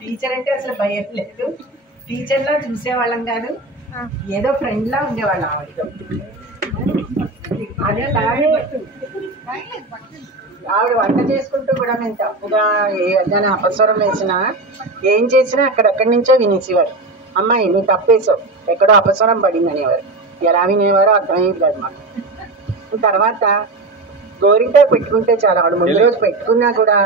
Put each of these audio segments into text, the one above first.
Teacher అంటే అసలు భయం లేదు. టీచర్ లా చూసేవాళ్ళం కాదు, ఏదో ఫ్రెండ్ లా ఉండేవాళ్ళం ఆవిడతో. అదే ఆవిడ వంట చేసుకుంటూ కూడా మేము తప్పుగా ఏదైనా అపస్వరం వేసినా ఏం చేసినా అక్కడెక్కడి నుంచో వినేసేవారు. అమ్మాయి నీ తప్పేసావు, ఎక్కడో అపస్వరం పడింది అనేవారు. ఎలా వినేవారో అర్థమయ్యేది కాదు మాకు. తర్వాత గోరింటా పెట్టుకుంటే చాలా, ఆవిడ ముందు రోజు పెట్టుకున్నా కూడా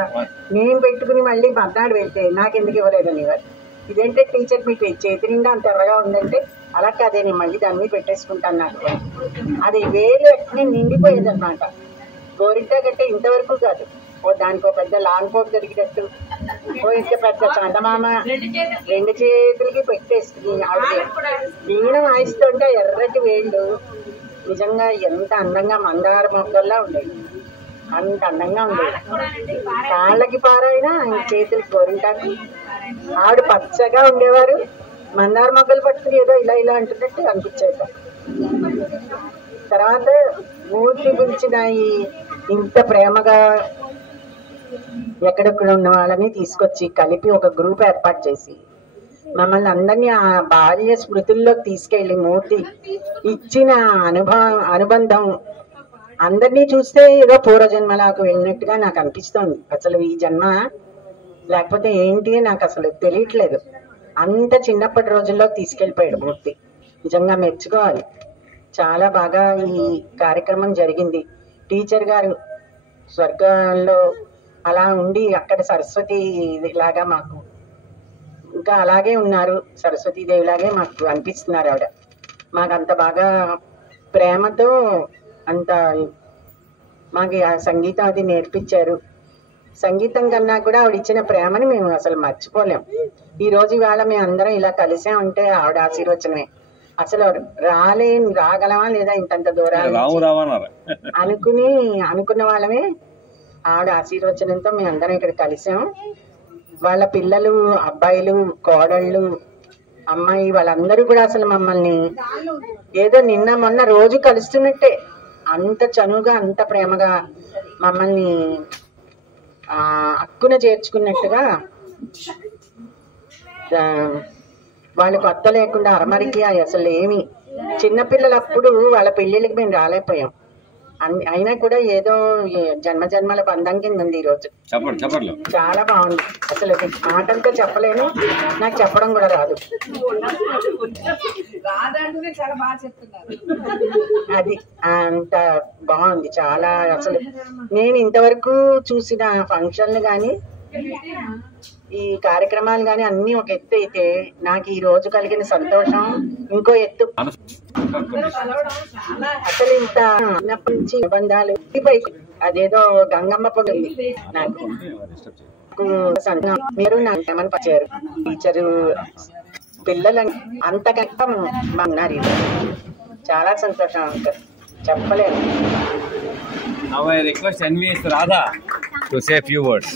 నేను పెట్టుకుని మళ్ళీ మర్నాడు వెళ్తే నాకు ఎందుకు ఇవ్వలేదు అనేవారు. ఇదేంటే టీచర్ మీకు చేతి నిండా అంత ఎర్రగా ఉందంటే, అలా కాదే నేను మళ్ళీ దాని మీద పెట్టేసుకుంటాను. నాకు అది వేలు ఎక్కడి నిండిపోయేది అనమాట. గోరింటా కంటే ఇంతవరకు కాదు, దానికి ఒక పెద్ద లాన్ కోట్ దొరికినట్టు ఇంత పెద్ద చందమామ రెండు చేతులకి పెట్టేసుకుని ఆవిడ వీణ వాయిస్తుంటే ఎర్రటి వేళ్ళు నిజంగా ఎంత అందంగా మందార మొక్కల్లా ఉండేది. అంత అందంగా ఉండేది. కాళ్ళకి పారైనా చేతులకి గోరింటాకు. ఆవిడ పచ్చగా ఉండేవారు. మందార మొక్కలు పట్టుకుని ఏదో ఇలా ఇలా అంటున్నట్టు అనిపించేది. తర్వాత మూర్తి గురించిన ఇంత ప్రేమగా ఎక్కడెక్కడ ఉన్న వాళ్ళని తీసుకొచ్చి కలిపి ఒక గ్రూప్ ఏర్పాటు చేసి మమ్మల్ని అందరినీ ఆ బాల్య స్మృతుల్లోకి తీసుకెళ్లి మూర్తి ఇచ్చిన అనుబంధం అందరినీ చూస్తే ఏదో పూర్వజన్మలకు వెళ్ళినట్టుగా నాకు అనిపిస్తోంది. అసలు ఈ జన్మ లేకపోతే ఏంటి నాకు అసలు తెలియట్లేదు. అంత చిన్నప్పటి రోజుల్లోకి తీసుకెళ్ళిపోయాడు మూర్తి. నిజంగా మెచ్చుకోవాలి. చాలా బాగా ఈ కార్యక్రమం జరిగింది. టీచర్ గారు స్వర్గంలో అలా ఉండి అక్కడ సరస్వతి లాగా మాకు ఇంకా అలాగే ఉన్నారు. సరస్వతీదేవిలాగే మాకు అనిపిస్తున్నారు ఆవిడ. మాకు అంత బాగా ప్రేమతో అంత మాకు ఆ సంగీతం అది నేర్పించారు. సంగీతం కన్నా కూడా ఆవిడ ఇచ్చిన ప్రేమని మేము అసలు మర్చిపోలేం. ఈ రోజు ఇవాళ మేము అందరం ఇలా కలిసామంటే ఆవిడ ఆశీర్వచనమే. అసలు రాగలమా లేదా ఇంతంత దూరాలు అనుకున్న వాళ్ళమే. ఆవిడ ఆశీర్వచనంతో మేము అందరం ఇక్కడ కలిసాం. వాళ్ళ పిల్లలు, అబ్బాయిలు, కోడళ్ళు, అమ్మాయి వాళ్ళందరూ కూడా అసలు మమ్మల్ని ఏదో నిన్న మొన్న రోజు కలుస్తున్నట్టే అంత చనువుగా అంత ప్రేమగా మమ్మల్ని అక్కున చేర్చుకున్నట్టుగా వాళ్ళు కొత్త లేకుండా అరమరికి అసలు ఏమి చిన్నపిల్లలప్పుడు వాళ్ళ పెళ్ళిళ్ళకి మేము రాలేకపోయాం. అయినా కూడా ఏదో జన్మజన్మల బంధం కింద ఉంది. ఈ రోజు చాలా బాగుంది. అసలు మాటలతో చెప్పలేను, నాకు చెప్పడం కూడా రాదు. అది అంత బాగుంది చాలా. అసలు నేను ఇంతవరకు చూసిన ఫంక్షన్లు కానీ ఈ కార్యక్రమాలు కానీ అన్ని ఒక ఎత్తు అయితే, నాకు ఈ రోజు కలిగిన సంతోషం ఇంకో ఎత్తు. అసలు ఇంత చిన్నప్పటి నుంచి నిబంధాలు అదేదో గంగమ్మ పొంది నాకు మీరు నాకు ఏమని పంచారు. టీచరు పిల్లలని అంతకంటే ఉన్నారు. చాలా సంతోషం ఉంటుంది, చెప్పలేను. Now I request NVS Radha to say a few words.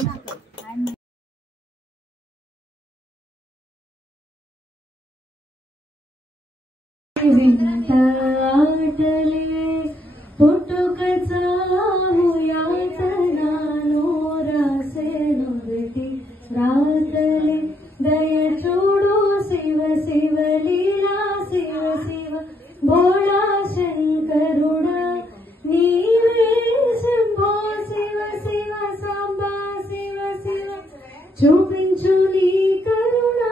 చూపించు నీ కరుణా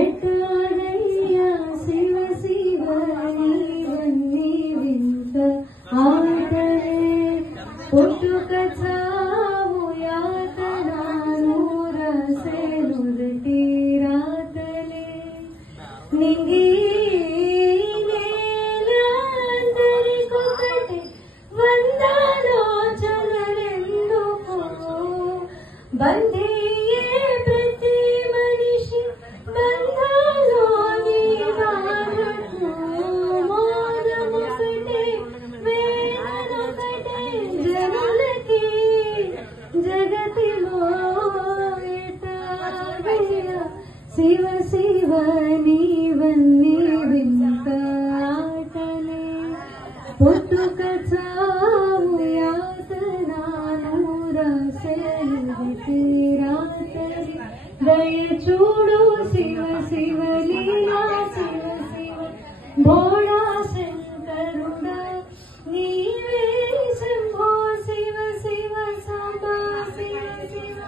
ఎట్టాగయ్యా శివ శివ నీవన్నీ వింత ఆటలే పుట్టుక చావు యాతనాను రాసేనుదటి రాతలే నింగి బంధియే ప్రతి మనిషి బంధంలోని వాడకు మోదమొకటే వేదనొకటే జనులకి జగతిలో ఎటాగయ్యా శివ శివ నీవన్నీ వింత ఆటలే పుట్టుక చావు యాతనాను దయ చూడు శివ శివ లీలా శివ శివ భోళా శంకరుడా నీవే శంభో శివ శివ సాంబా శివ శివ